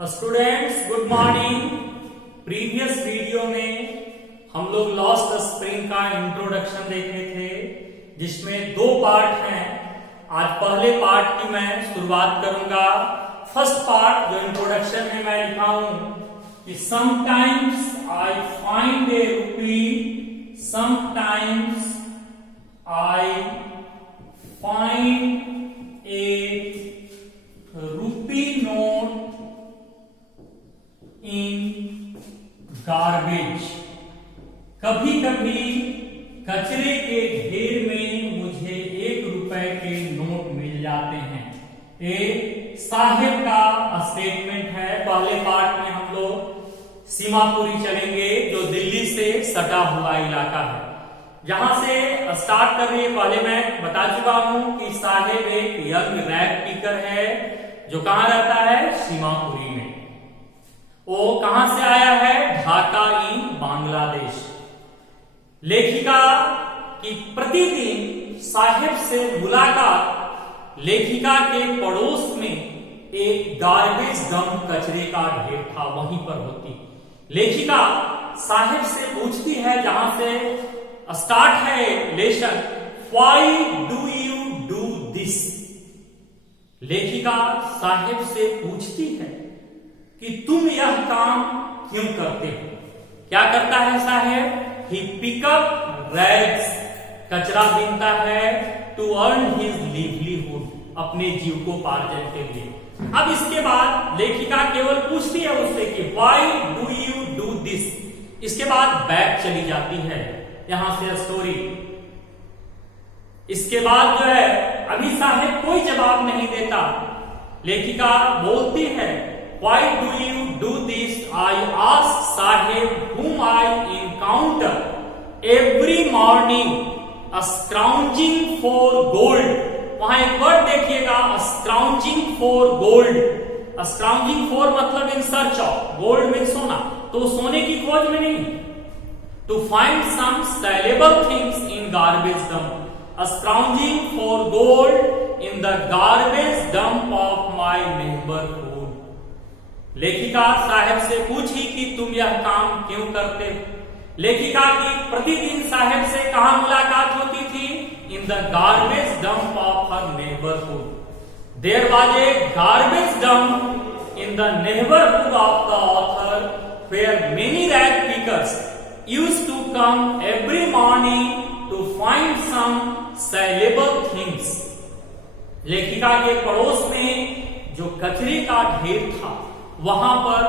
Students good morning. Previous video में हम लोग लॉस्ट स्प्रिंग का इंट्रोडक्शन देखे थे, जिसमें दो पार्ट हैं। आज पहले पार्ट की मैं शुरुआत करूंगा। फर्स्ट पार्ट जो इंट्रोडक्शन में मैं लिखा हूं कि समटाइम्स आई फाइंड ए रूपी, sometimes I find A rupee note in garbage. कभी कभी कचरे के ढेर में मुझे 1 रुपए के नोट मिल जाते हैं। ये साहिब का स्टेटमेंट है। पहले पार्ट में हम लोग सीमापुरी चलेंगे, जो दिल्ली से सटा हुआ इलाका है। जहां से स्टार्ट कर रही है, पहले मैं बता चुका हूं कि साहिब एक यंग रैग पिकर है जो कहां रहता है, सीमापुरी में। वो कहां से आया है, ढाका इन बांग्लादेश। लेखिका की प्रतिदिन साहिब से मुलाकात लेखिका के पड़ोस में एक गार्बेज डंप कचरे का ढेर था, वहीं पर होती। लेखिका साहिब से पूछती है, जहां से स्टार्ट है lesson, why do you do this. लेखिका साहिब से पूछती है कि तुम यह काम क्यों करते हो। क्या करता है साहिब? ही पिकअप रैग्स, कचरा बीनता है, टू अर्न हिज लिवलीहुड, अपने जीविकोपार्जन के लिए। अब इसके बाद लेखिका केवल पूछती है उससे कि why do you do this. इसके बाद बैक चली जाती है, यहां से स्टोरी। इसके बाद जो है, अभी साहिब कोई जवाब नहीं देता। लेखिका बोलती है, why do you do this? I ask Sahib, whom I encounter every morning, scrounging for gold. वहां एक वर्ड देखिएगा, scrounging for gold. scrounging for मतलब in search of, gold means सोना, तो सोने की खोज में नहीं, to find some sellable things in garbage dump. scrounging for gold in the garbage dump of my neighborhood. लेखिका साहिब से पूछी कि तुम यह काम क्यों करते हो। लेखिका की प्रतिदिन साहिब से कहां मुलाकात होती थी, in the garbage dump of her neighbourhood. There was a garbage dump in the neighbourhood of the author, where many rag pickers used to come every morning to find some saleable things. लेखिका के पड़ोस में जो कचरे का ढेर था, वहां पर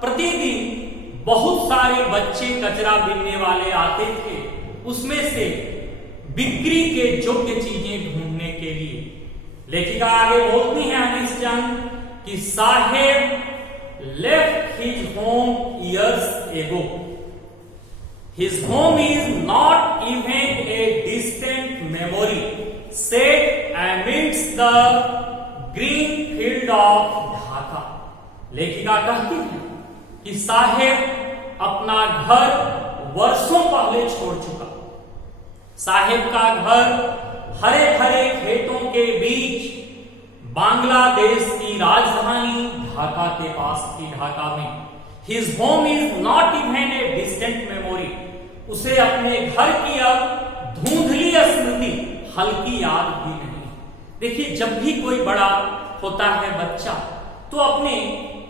प्रतिदिन बहुत सारे बच्चे कचरा बीनने वाले आते थे, उसमें से बिक्री के योग्य चीजें ढूंढने के लिए। लेखिका आगे बोलती है अनिस चंद कि Saheb left his home years ago. His home is not even a distant memory set amidst the green field of Dhaka. लेखिका कहती है कि साहिब अपना घर वर्षों पहले छोड़ चुका। साहिब का घर हरे भरे खेतों के बीच बांग्लादेश की राजधानी ढाका के पास थी, ढाका में। His home is not even a distant memory. उसे अपने घर की अब धुंधली स्मृति, हल्की याद भी नहीं। देखिए, जब भी कोई बड़ा होता है बच्चा, तो अपने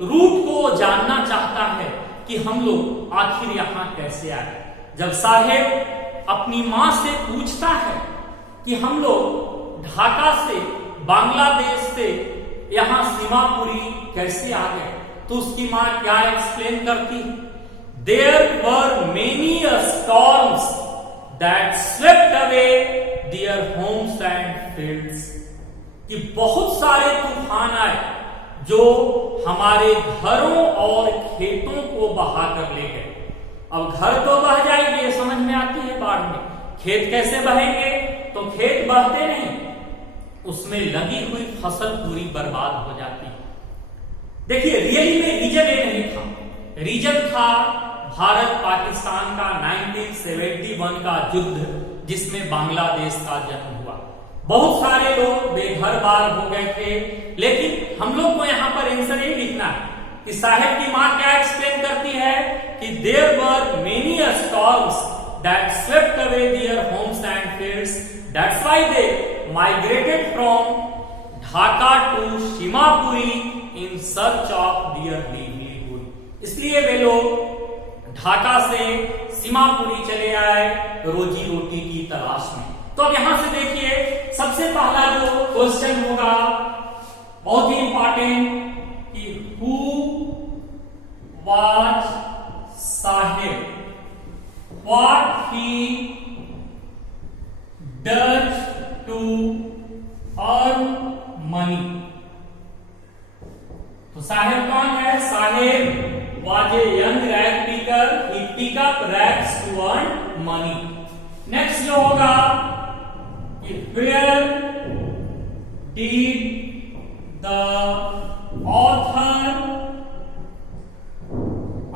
रूट को जानना चाहता है कि हम लोग आखिर यहां कैसे आए। जब साहिब अपनी मां से पूछता है कि हम लोग ढाका से, बांग्लादेश से यहां सीमापुरी कैसे आ गए, तो उसकी मां क्या एक्सप्लेन करती है? There were many storms that swept away their homes and fields. कि बहुत सारे तूफान आए जो हमारे घरों और खेतों को बहा कर ले गए। अब घर तो बह जाएगी, ये समझ में आती है बाढ़ में। खेत कैसे बहेंगे? तो खेत बहते नहीं, उसमें लगी हुई फसल पूरी बर्बाद हो जाती है। देखिए, रियली में रीजन ये नहीं था। रीजन था भारत पाकिस्तान का 1971 का युद्ध, जिसमें बांग्लादेश का जन्म हुआ। बहुत सारे लोग बेघर बार हो गए थे। लेकिन हम लोग को यहां पर आंसर ये लिखना है कि साहेब की मां क्या एक्सप्लेन करती है कि there were many storms that swept away their homes and fields, that's why they migrated from Dhaka to Seemapuri in search of their livelihood. इसलिए वे लोग ढाका से सीमापुरी चले आए रोजी रोटी की तलाश में। तो अब यहां से देखिए सबसे पहला जो क्वेश्चन होगा बहुत ही इंपॉर्टेंट कि who was Saheb, what he does to earn money. तो साहेब कौन है? साहेब was a young rag picker, he pick up rags to earn money. Next जो होगा कि where did the author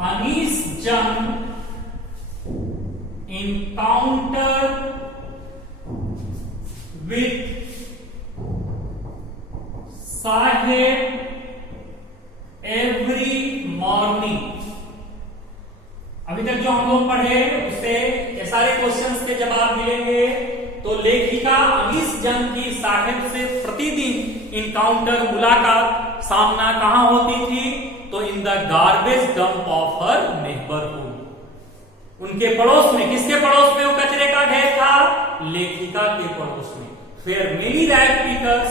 Anis Jung encounter with Sahib every morning. अभी तक जो हम लोग पढ़े उससे ये सारे क्वेश्चंस के जवाब मिलेंगे। तो लेखिका अनीस जंग की साहेब से प्रतिदिन इनकाउंटर, मुलाकात, सामना कहां होती थी? तो इन the garbage dump of her neighbourhood. उनके पड़ोस में, किसके पड़ोस में वो कचरे का ढेर था? लेखिका के पड़ोस में। फिर many rag pickers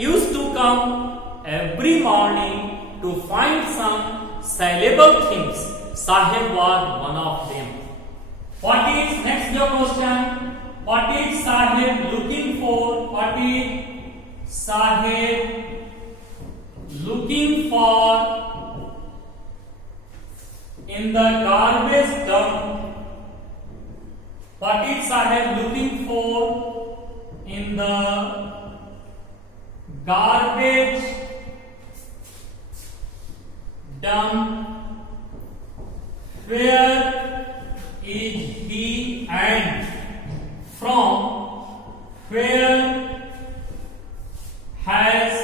used to come every morning to find some sellable things. Sahib was one of them. What is next your question? What is Sahib looking for? What is Sahib looking for in the garbage dump? What is Sahib looking for in the garbage dump? Where is he and from where has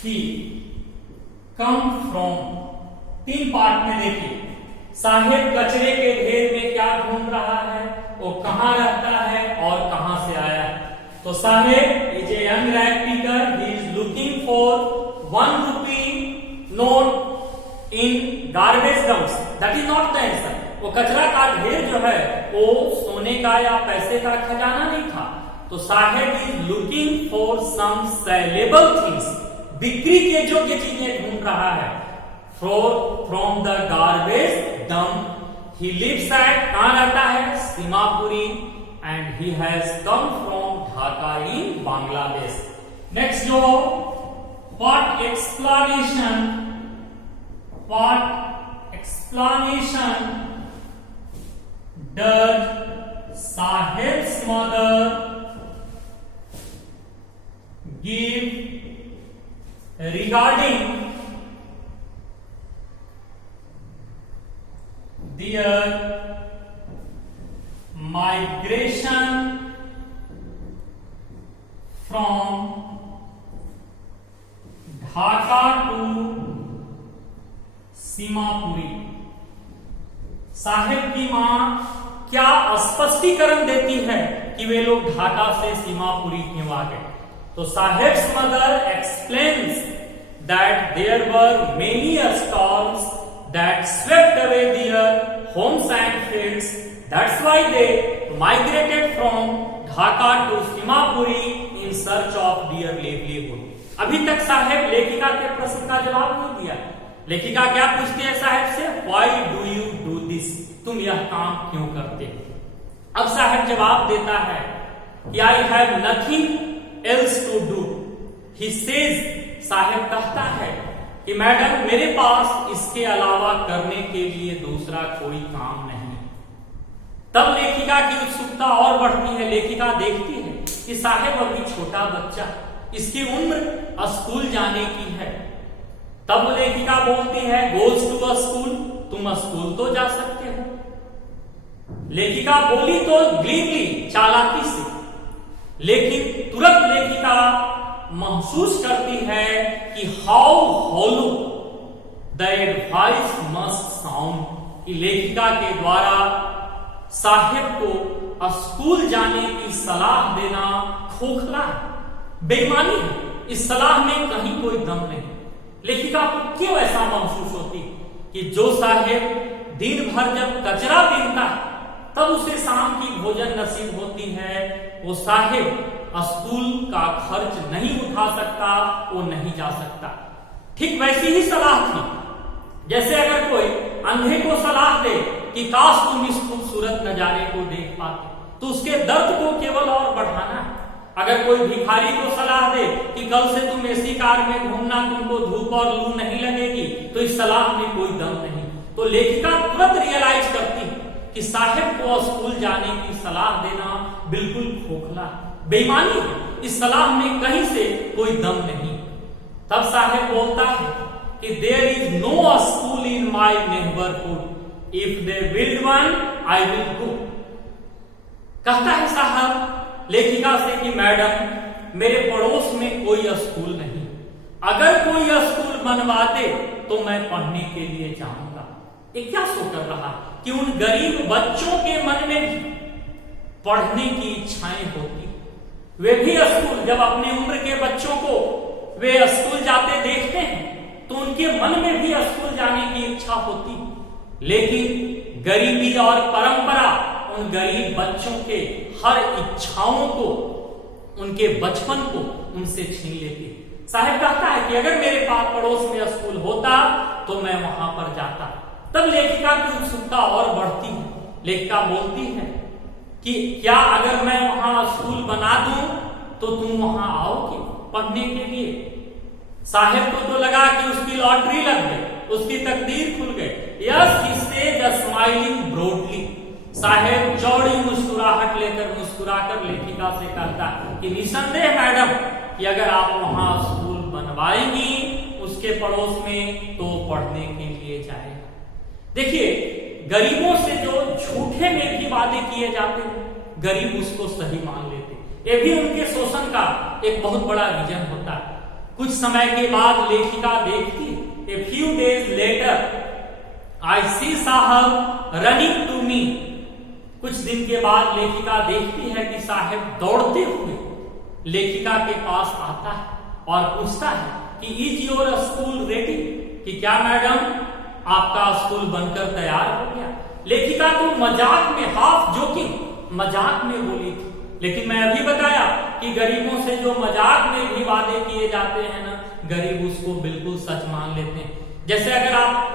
he come from? तीन part में देखिए। साहेब कचरे के ढेर में क्या ढूंढ रहा है, वो कहां रहता है और कहां से आया है। तो Saheb is a young rag picker, he is looking for 1 rupee note in garbage dumps. That is not the answer. वो कचरा का ढेर जो है वो सोने का या पैसे का खजाना नहीं था। तो Saheb is looking for some saleable things, बिक्री के योग्य चीजें ढूंढ रहा है। From the garbage dump he lives at, कहां रहता है? Seemapuri, and he has come from Dhaka in Bangladesh. Next जो what explanation does Sahib's mother give regarding their migration from Dhaka to Seemapuri? Saheb की मां क्या स्पष्टीकरण देती है कि वे लोग ढाका से सीमापुरी क्यों आ गए? तो Saheb's mother explains that there were many storms that swept away their homes and fields, that's why they migrated from Dhaka to Seemapuri in search of their livelihood. अभी तक साहेब लेखिका के प्रश्न का जवाब नहीं दिया। लेखिका क्या पूछती है साहेब से? Why do you do this? तुम यह काम क्यों करते हो? अब साहेब जवाब देता है कि I have nothing else to do. He says, Saheb कहता है कि मैडम मेरे पास इसके अलावा करने के लिए दूसरा कोई काम नहीं। तब लेखिका की उत्सुकता और बढ़ती है। लेखिका देखती है कि साहेब अभी छोटा बच्चा, इसकी उम्र स्कूल जाने की है। तब लेखिका बोलती है गोज टू अ स्कूल, तुम स्कूल तो जा सकते हो। लेखिका बोली तो ग्लीवली, चालाकी से, लेकिन तुरंत लेखिका महसूस करती है कि how hollow the advice must sound, कि लेखिका के द्वारा साहेब को स्कूल जाने की सलाह देना खोखला है, बेईमानी है। इस सलाह में कहीं कोई दम नहीं। लेखिका को क्यों ऐसा महसूस होती कि जो साहेब दिन भर जब कचरा बीनता है तब उसे शाम की भोजन नसीब होती है, वो साहेब स्कूल का खर्च नहीं उठा सकता, वो नहीं जा सकता। ठीक वैसी ही सलाह थी जैसे अगर कोई अंधे को सलाह दे कि काश तुम इस खूबसूरत नजारे को देख पाते, तो उसके दर्द को केवल और बढ़ाना है। अगर कोई भिखारी को सलाह दे कि कल से तुम एसी कार में घूमना, तुमको धूप और लू नहीं लगेगी, तो इस सलाह में कोई दम नहीं। तो लेखिका तुरंत रियलाइज करती कि साहेब को स्कूल जाने की सलाह देना बिल्कुल खोखला, बेईमानी है। इस सलाह में कहीं से कोई दम नहीं। तब साहेब बोलता है कि there is no school in my neighbourhood, if they build one I will go. कहता है साहब लेखिका से कि मैडम मेरे पड़ोस में कोई स्कूल नहीं, अगर कोई स्कूल बनवा दे तो मैं पढ़ने के लिए जाऊंगा। ये क्या सोच कर रहा कि उन गरीब बच्चों के मन में भी पढ़ने की इच्छाएं होती, वे भी स्कूल, जब अपनी उम्र के बच्चों को वे स्कूल जाते देखते हैं तो उनके मन में भी स्कूल जाने की इच्छा होती। लेकिन गरीबी और परंपरा उन गरीब बच्चों के हर इच्छाओं को, उनके बचपन को उनसे छीन लेती। साहब कहता है कि अगर मेरे पास पड़ोस में स्कूल होता तो मैं वहां पर जाता। तब लेखिका की उत्सुकता और बढ़ती है। लेखिका बोलती है कि क्या अगर मैं वहां स्कूल बना दूं तो तुम वहां आओगे पढ़ने के लिए? साहेब को तो लगा कि उसकी लॉटरी लग गई, उसकी तकदीर खुल गई। Yes he said smiling broadly. Saheb चौड़ी मुस्कुराहट लेकर मुस्कुराकर लेखिका से कहता कि निसंदेह मैडम कि अगर आप वहां स्कूल बनवाएंगी उसके पड़ोस में तो पढ़ने के लिए जाएगा। देखिए, गरीबों से जो झूठे में भी वादे किए जाते हैं, गरीब उसको सही मान लेते। ये भी उनके शोषण का एक बहुत बड़ा रीजन होता है। कुछ समय के बाद लेखिका देखती, ए फ्यू डेज लेटर आई सी साहब रनिंग टू मी। कुछ दिन के बाद लेखिका देखती है कि साहब दौड़ते हुए लेखिका के पास आता है और पूछता है कि इज योर स्कूल रेडी, कि क्या मैडम आपका स्कूल बनकर तैयार हो गया? लेखिका तो मजाक में, हाफ जोकिंग मजाक में बोली थी, लेकिन मैं अभी बताया कि गरीबों से जो मजाक में भी वादे किए जाते हैं ना, गरीब उसको बिल्कुल सच मान लेते हैं। जैसे अगर आप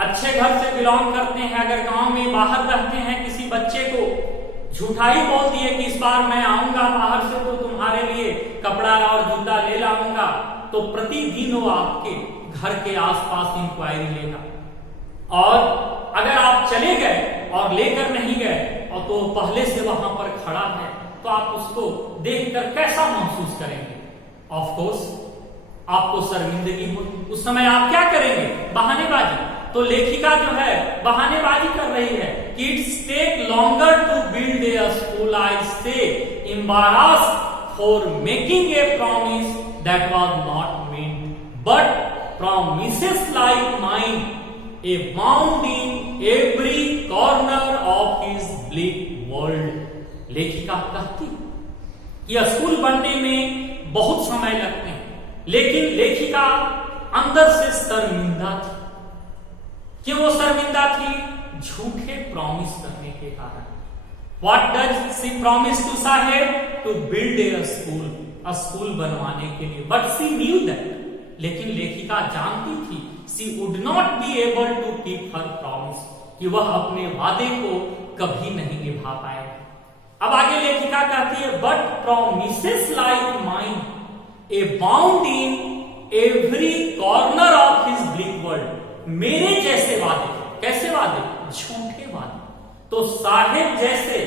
अच्छे घर से बिलोंग करते हैं, अगर गांव में बाहर रहते हैं, किसी बच्चे को झूठाई बोल दिए कि इस बार मैं आऊंगा बाहर से तो तुम्हारे लिए कपड़ा और जूता ले लाऊंगा, तो प्रतिदिन वो आपके घर के आसपास इंक्वायरी लेगा। और अगर आप चले गए और लेकर नहीं गए और तो पहले से वहां पर खड़ा है, तो आप उसको देखकर कैसा महसूस करेंगे? ऑफ कोर्स आपको शर्मिंदगी होगी। उस समय आप क्या करेंगे? बहानेबाजी। तो लेखिका जो है बहानेबाजी कर रही है कि it's take longer to build a school, I stay embarrassed for making a promise that was not meant, but promises like mine abound in every corner of his bleak world। लेखिका कहती कि स्कूल बनने में बहुत समय लगते हैं, लेकिन लेखिका अंदर से शर्मिंदा थी। क्यों वो शर्मिंदा थी? झूठे प्रॉमिस करने के कारण। What does she promise to Saheb? To build a school, school बनवाने के लिए। But she knew that, लेकिन लेखिका जानती थी she would not be able to keep her promise, कि वह अपने वादे को कभी नहीं निभा पाएगा। अब आगे लेखिका कहती है but promises like mine abound in every corner of his bleak world। मेरे जैसे वादे, कैसे वादे? झूठे वादे तो साहेब जैसे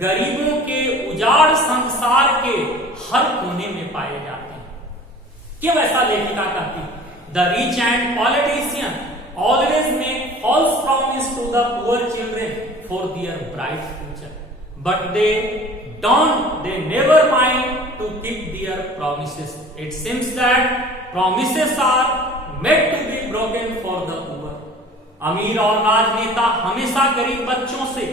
गरीबों के उजाड़ संसार के हर कोने में पाए जाते हैं। क्यों ऐसा लेखिका कहती? The rich and politician always make false promise to the poor children for their bright future, but they never mind to keep their promises। It seems that promises are made to be broken for the poor. अमीर और राजनेता हमेशा गरीब बच्चों से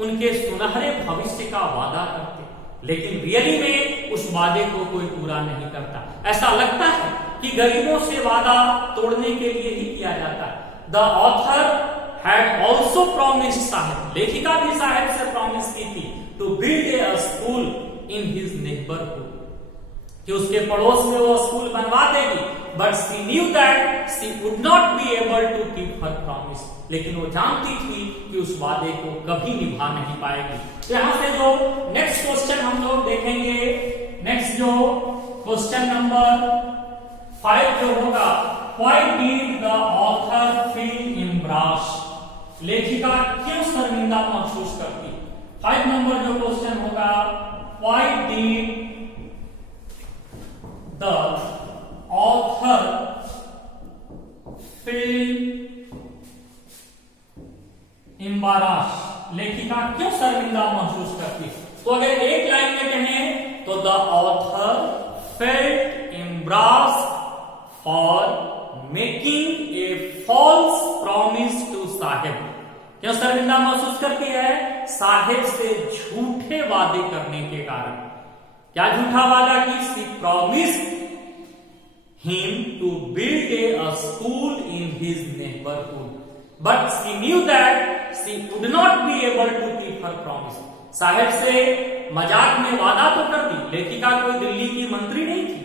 उनके सुनहरे भविष्य का वादा करते, लेकिन रियली में उस वादे को कोई पूरा नहीं करता। ऐसा लगता है कि गरीबों से वादा तोड़ने के लिए ही किया जाता है। The author had also promised, Saheb लेखिका भी साहेब से प्रॉमिस की थी, to build a school in his neighbourhood, कि उसके पड़ोस में वो स्कूल बनवा देगी। But she knew that she would not be able to keep her promise, लेकिन वो जानती थी कि उस वादे को कभी निभा नहीं पाएगी। तो यहां से जो नेक्स्ट क्वेश्चन हम लोग देखेंगे, नेक्स्ट जो क्वेश्चन नंबर 5 जो होगा, why did the author feel embarrassed, लेखिका क्यों शर्मिंदा महसूस करती। 5 नंबर जो क्वेश्चन होगा, why did the author feel embarrassed, लेखिका क्यों शर्मिंदा महसूस करती। तो अगर एक लाइन में कहें तो the author felt embarrassed for making a false promise to Saheb, क्यों शर्मिंदा महसूस करती है, साहेब से झूठे वादे करने के कारण। क्या झूठा वादा की, she promised him to build a school in his neighborhood, but she knew that she would not be able to keep her promise. साहेब से मजाक में वादा तो कर दी, लेखिका कोई दिल्ली की मंत्री नहीं थी,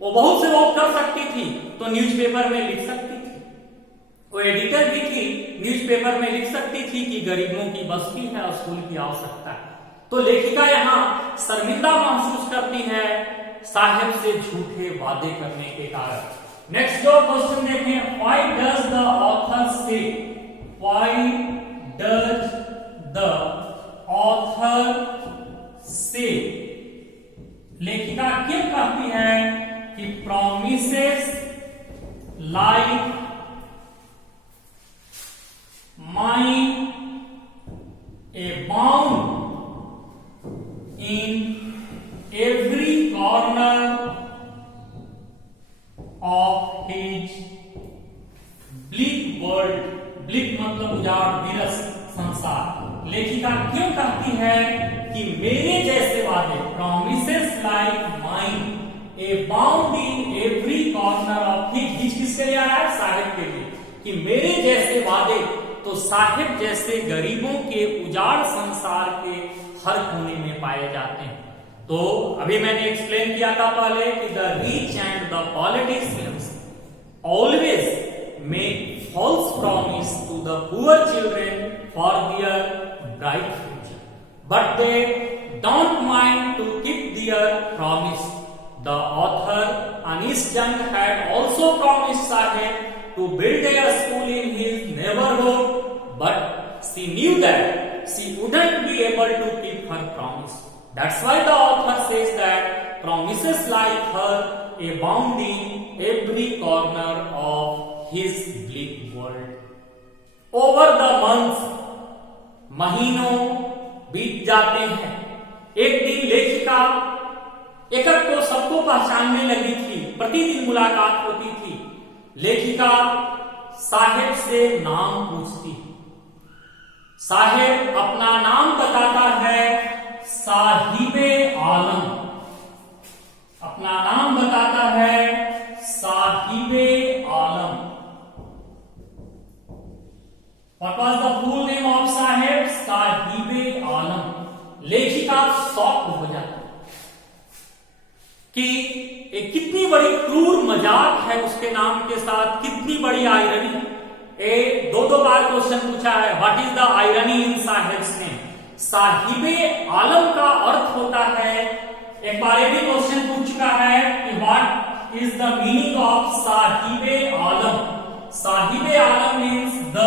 वो बहुत से वॉक कर सकती थी, तो न्यूज़पेपर में लिख सकती थी, वो एडिटर भी थी, न्यूज़पेपर में लिख सकती थी कि गरीबों की बस्ती है और स्कूल की आवश्यकता है। तो लेखिका यहाँ शर्मिंदा महसूस करती है साहेब से झूठे वादे करने के कारण। नेक्स्ट जो क्वेश्चन देखें, व्हाई डज द ऑथर से, व्हाई डज द ऑथर से, लेखिका क्यों कहती है कि promises like mine A bound in every corner of his bleak world, bleak मतलब उजाड़ विरस संसार। लेखिका क्यों कहती है कि मेरे जैसे वादे, promises like mine, a bound in every corner of his किसके लिए आ रहा है, साहेब के लिए, कि मेरे जैसे वादे तो साहेब जैसे गरीबों के उजाड़ संसार के हर कोने में पाए जाते हैं। तो अभी मैंने एक्सप्लेन किया था पहले कि the rich and the politicians always make false promise to the poor children for their bright future, but they don't mind to keep their promise. The author Anees Jung had also promised Saheb to build a school in his neighborhood, but she knew that she wouldn't be able to keep her promise. That's why the author says that promises like her abound in every corner of his bleak world. Over the months, महीनों बीत जाते हैं। एक दिन लेखिका एकक को सबको पहचानने लगी थी, प्रतिदिन मुलाकात होती थी। लेखिका साहेब से नाम पूछती, साहेब अपना नाम बताता है, साहिबे आलम, अपना नाम बताता है साहिबे आलम। What was the full name of साहेब, साहिबे आलम। लेखिका शॉक हो जाती कि एक कितनी बड़ी क्रूर मजाक है उसके नाम के साथ, कितनी बड़ी आयरनी। दो बार क्वेश्चन पूछा है, what is the irony in Saheb's name. Sahibe Alam का अर्थ होता है, एक बार ये भी क्वेश्चन पूछ चुका है कि what is the meaning of Sahibe Alam. Sahibe Alam means the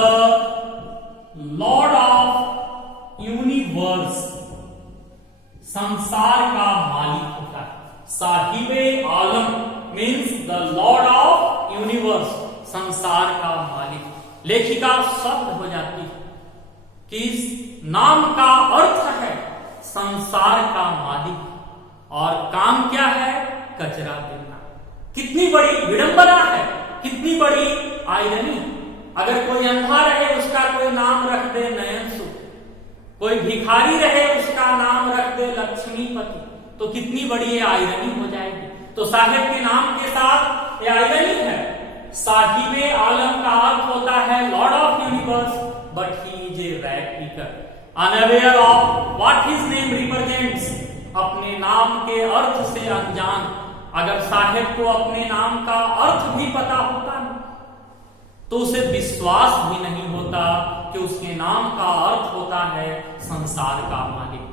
lord of universe, संसार का मालिक होता है। Sahibe Alam means the lord of universe, संसार का मालिक। लेखिका शब्द हो जाती है कि इस नाम का अर्थ है संसार का मालिक और काम क्या है, कचरा देना। कितनी बड़ी विडंबना है, कितनी बड़ी आयरनी। अगर कोई अंधा रहे उसका कोई नाम रख दे नयनसु, कोई भिखारी रहे उसका नाम रख दे लक्ष्मीपति, तो कितनी बड़ी ये आयरनी हो जाएगी। तो साहेब के नाम के साथ ये आयरनी है। साहिबे आलम का अर्थ होता है Lord of universe, but he is a rag picker, unaware of what his name represents, अपने नाम के अर्थ से अनजान। अगर साहेब को अपने नाम का अर्थ भी पता होता तो उसे विश्वास भी नहीं होता कि उसके नाम का अर्थ होता है संसार का मालिक।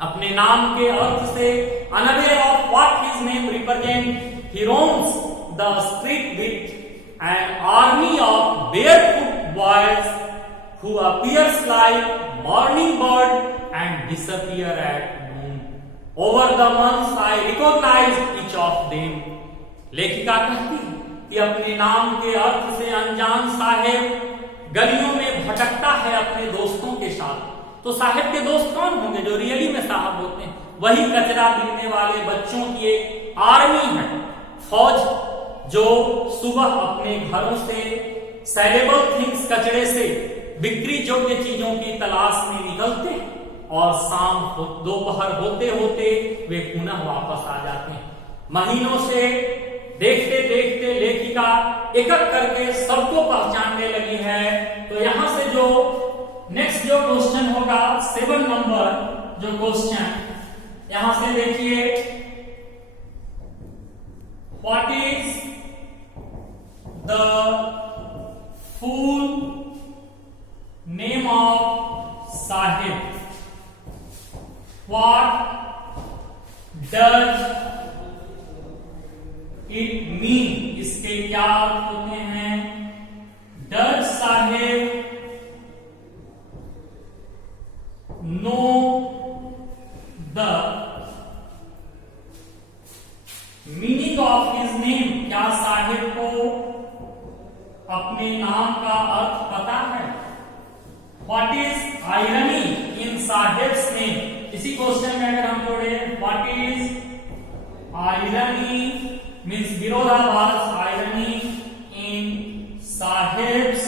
अपने नाम के अर्थ से unaware of what his name represent, he roams the street with an army of barefoot boys who appears like morning bird and disappear at noon. Over the months I recognized each of them. लेखिका कहती है कि अपने नाम के अर्थ से अनजान साहेब गलियों में भटकता है अपने दोस्तों के साथ। तो साहेब के दोस्त कौन होंगे? जो रियली में साहब होते हैं, वही कचरा बीनने वाले बच्चों की एक आर्मी है, फौज, जो सुबह अपने घरों से सेलेबल थिंग्स, कचरे से बिक्री योग्य चीजों की तलाश में निकलते हैं और शाम दोपहर होते होते वे पुनः वापस आ जाते हैं। महीनों से देखते देखते लेखिका एक एक करके सबको पहचानने लगी है। तो यहां से जो नेक्स्ट जो क्वेश्चन होगा 7 नंबर जो क्वेश्चन, यहां से देखिए, what is the full name of Sahib, what does it mean, इसके क्या अर्थ होते हैं? Does Sahib know the meaning of his name, क्या साहिब को अपने नाम का अर्थ पता है? What is irony in sahibs name, इसी क्वेश्चन में अगर हम जोड़े व्हाट इज आयरनी मीन्स विरोधाभास, irony in sahibs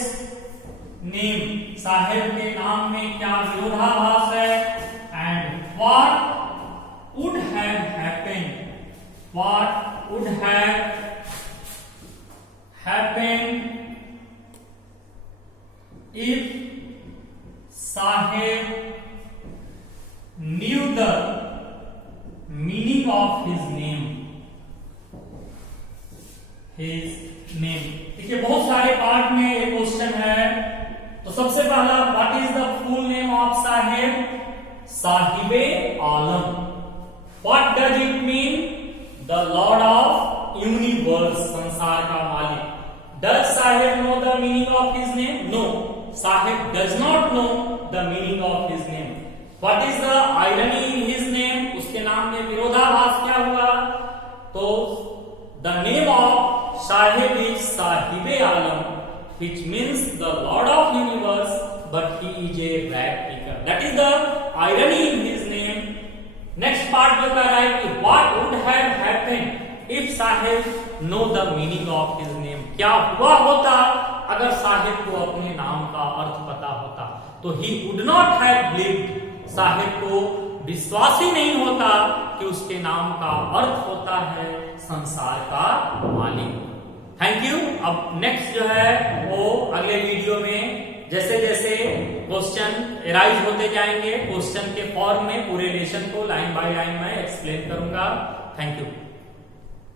name, Sahib के नाम में क्या विरोधाभास है? And what would have happened, what would have happened if Sahib knew the meaning of his name, देखिए बहुत सारे पार्ट में ये क्वेश्चन है। तो सबसे पहला, what is the full name of Sahib? Sahibe Alam. What does it mean? The lord of universe, संसार का मालिक। Does Sahib know the meaning of his name? No, Sahib does not know the meaning of his name. What is the irony in his name? उसके नाम में विरोधाभास क्या हुआ? तो the name of Sahib is Sahibe Alam, which means the Lord of Universe, but he is a rag picker. That is the irony in his name. Next part जो कह रहा है कि what would have happened if Sahib know the meaning of his name? क्या हुआ होता अगर साहिब को अपने नाम का अर्थ पता होता? तो he would not have believed, Sahib को विश्वास ही नहीं होता कि उसके नाम का अर्थ होता है संसार का मालिक। Thank you. अब नेक्स्ट जो है वो अगले वीडियो में जैसे जैसे क्वेश्चन एराइज होते जाएंगे, क्वेश्चन के फॉर्म में पूरे लेसन को लाइन बाय लाइन में एक्सप्लेन करूंगा। Thank you.